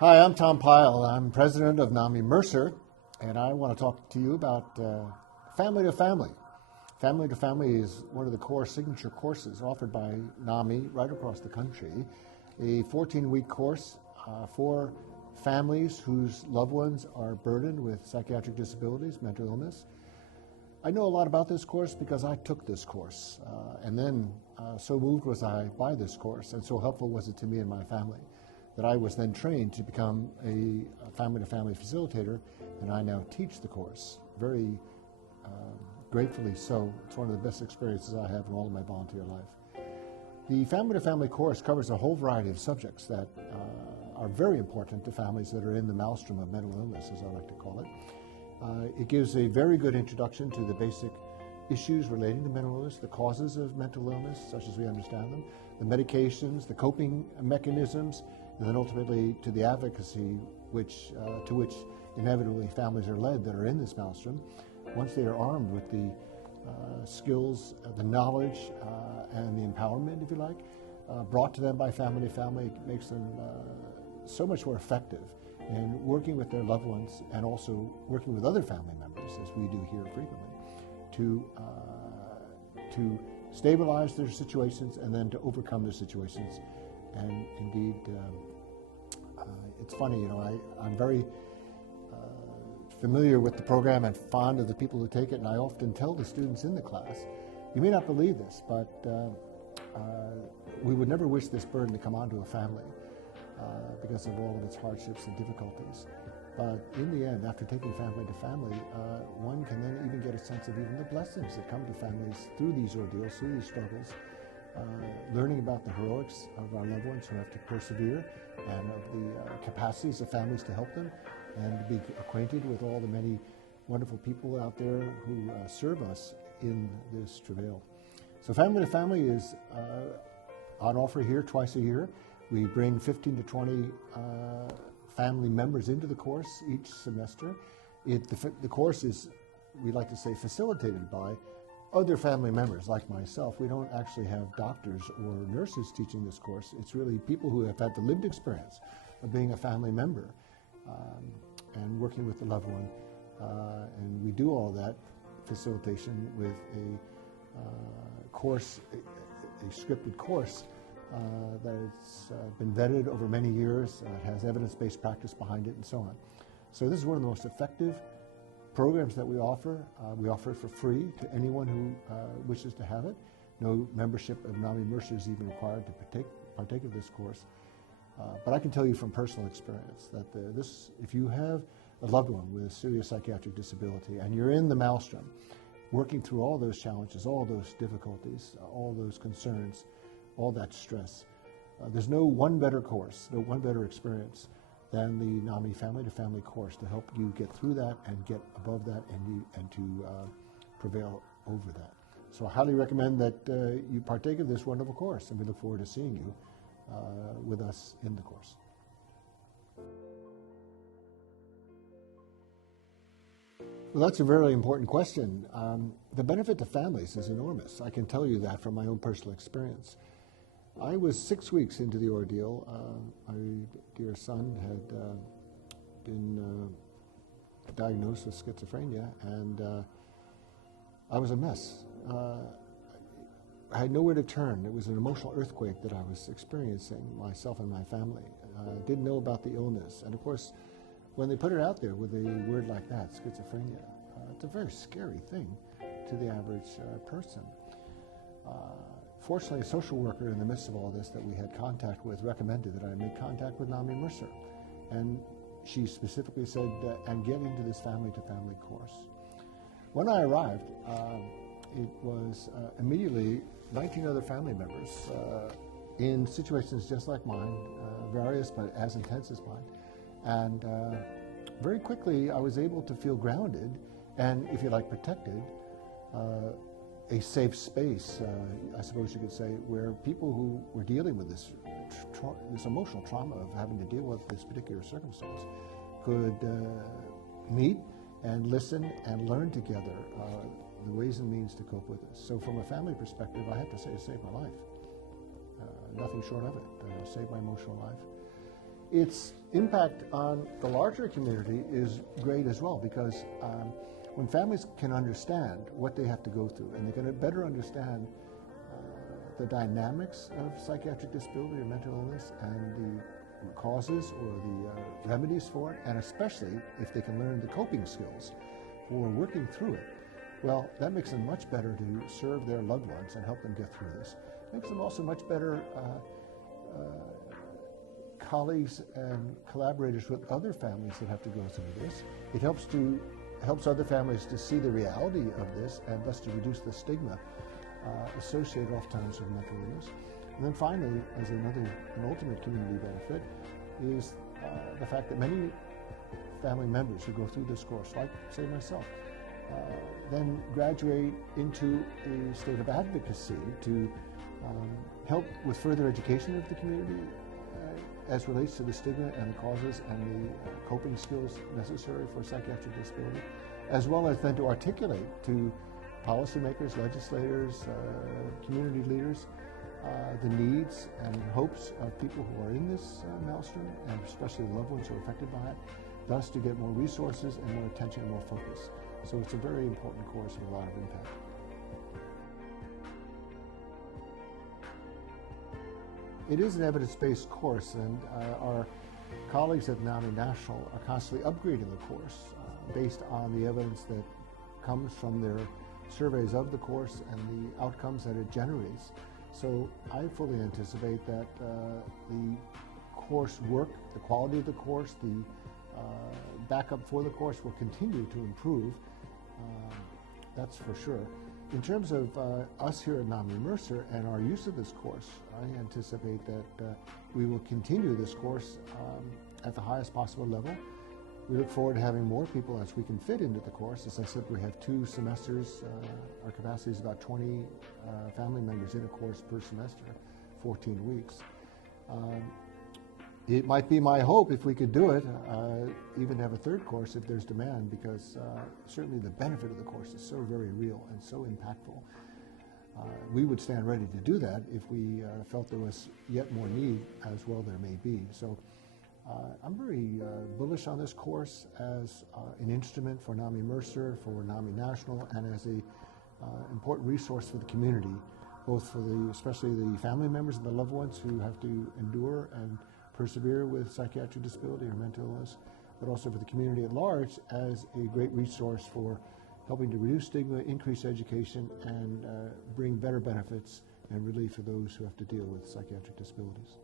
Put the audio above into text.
Hi, I'm Tom Pyle. I'm president of NAMI Mercer, and I want to talk to you about Family to Family. Family to Family is one of the core signature courses offered by NAMI right across the country. A 14-week course for families whose loved ones are burdened with psychiatric disabilities, mental illness. I know a lot about this course because I took this course, and then so moved was I by this course, and so helpful was it to me and my family that I was then trained to become a family-to-family facilitator, and I now teach the course. Very gratefully so. It's one of the best experiences I have in all of my volunteer life. The family-to-family course covers a whole variety of subjects that are very important to families that are in the maelstrom of mental illness, as I like to call it. It gives a very good introduction to the basic issues relating to mental illness, the causes of mental illness, such as we understand them, the medications, the coping mechanisms, and then ultimately to the advocacy to which inevitably families are led that are in this maelstrom. Once they are armed with the skills, the knowledge, and the empowerment, if you like, brought to them by family to family, it makes them so much more effective in working with their loved ones and also working with other family members, as we do here frequently, to stabilize their situations and then to overcome their situations. And indeed, it's funny, I'm very familiar with the program and fond of the people who take it, and I often tell the students in the class, you may not believe this, but we would never wish this burden to come onto a family because of all of its hardships and difficulties. But in the end, after taking family to family, one can then even get a sense of even the blessings that come to families through these ordeals, through these struggles, learning about the heroics of our loved ones who have to persevere and of the capacities of families to help them, and to be acquainted with all the many wonderful people out there who serve us in this travail. So Family to Family is on offer here twice a year. We bring 15 to 20 family members into the course each semester. The course is, we like to say, facilitated by other family members like myself. We don't actually have doctors or nurses teaching this course. It's really people who have had the lived experience of being a family member and working with the loved one. And we do all that facilitation with a course, a scripted course that's been vetted over many years, has evidence-based practice behind it, and so on. So this is one of the most effective programs that we offer. We offer it for free to anyone who wishes to have it. No membership of NAMI Mercer is even required to partake of this course. But I can tell you from personal experience that if you have a loved one with a serious psychiatric disability and you're in the maelstrom, working through all those challenges, all those difficulties, all those concerns, all that stress, there's no one better course, no one better experience than the NAMI Family to Family course to help you get through that and get above that and to prevail over that. So I highly recommend that you partake of this wonderful course, and we look forward to seeing you with us in the course. Well, that's a very important question. The benefit to families is enormous. I can tell you that from my own personal experience. I was 6 weeks into the ordeal. My dear son had been diagnosed with schizophrenia, and I was a mess. I had nowhere to turn. It was an emotional earthquake that I was experiencing, myself and my family. Didn't know about the illness. And of course, when they put it out there with a word like that, schizophrenia, it's a very scary thing to the average person. Fortunately, a social worker in the midst of all this that we had contact with recommended that I make contact with NAMI Mercer. And she specifically said, and get into this family-to-family course. When I arrived, it was immediately 19 other family members in situations just like mine, various but as intense as mine. And very quickly, I was able to feel grounded and, if you like, protected. A safe space, I suppose you could say, where people who were dealing with this emotional trauma of having to deal with this particular circumstance could meet and listen and learn together the ways and means to cope with this. So from a family perspective, I have to say it saved my life. Nothing short of it. It saved my emotional life. its impact on the larger community is great as well, because when families can understand what they have to go through, and they can better understand the dynamics of psychiatric disability or mental illness and the causes or the remedies for it, and especially if they can learn the coping skills for working through it, well, that makes them much better to serve their loved ones and help them get through this. It makes them also much better colleagues and collaborators with other families that have to go through this. It helps other families to see the reality of this, and thus to reduce the stigma associated oftentimes with mental illness. And then finally, as an ultimate community benefit, is the fact that many family members who go through this course, like say myself, then graduate into a state of advocacy to help with further education of the community as relates to the stigma and the causes and the coping skills necessary for psychiatric disability, as well as then to articulate to policymakers, legislators, community leaders, the needs and hopes of people who are in this maelstrom, and especially the loved ones who are affected by it, thus to get more resources and more attention and more focus. So it's a very important course with a lot of impact. It is an evidence-based course, and our colleagues at NAMI National are constantly upgrading the course based on the evidence that comes from their surveys of the course and the outcomes that it generates. So I fully anticipate that the course work, the quality of the course, the backup for the course will continue to improve. That's for sure. In terms of us here at NAMI Mercer and our use of this course, I anticipate that we will continue this course at the highest possible level. We look forward to having more people as we can fit into the course. As I said, we have 2 semesters. Our capacity is about 20 family members in a course per semester, 14 weeks. It might be my hope, if we could do it, even have a 3rd course if there's demand, because certainly the benefit of the course is so very real and so impactful. We would stand ready to do that if we felt there was yet more need, as well there may be. So I'm very bullish on this course as an instrument for NAMI Mercer, for NAMI National, and as an important resource for the community, both for especially the family members and the loved ones who have to endure and persevere with psychiatric disability or mental illness, but also for the community at large as a great resource for helping to reduce stigma, increase education, and bring better benefits and relief for those who have to deal with psychiatric disabilities.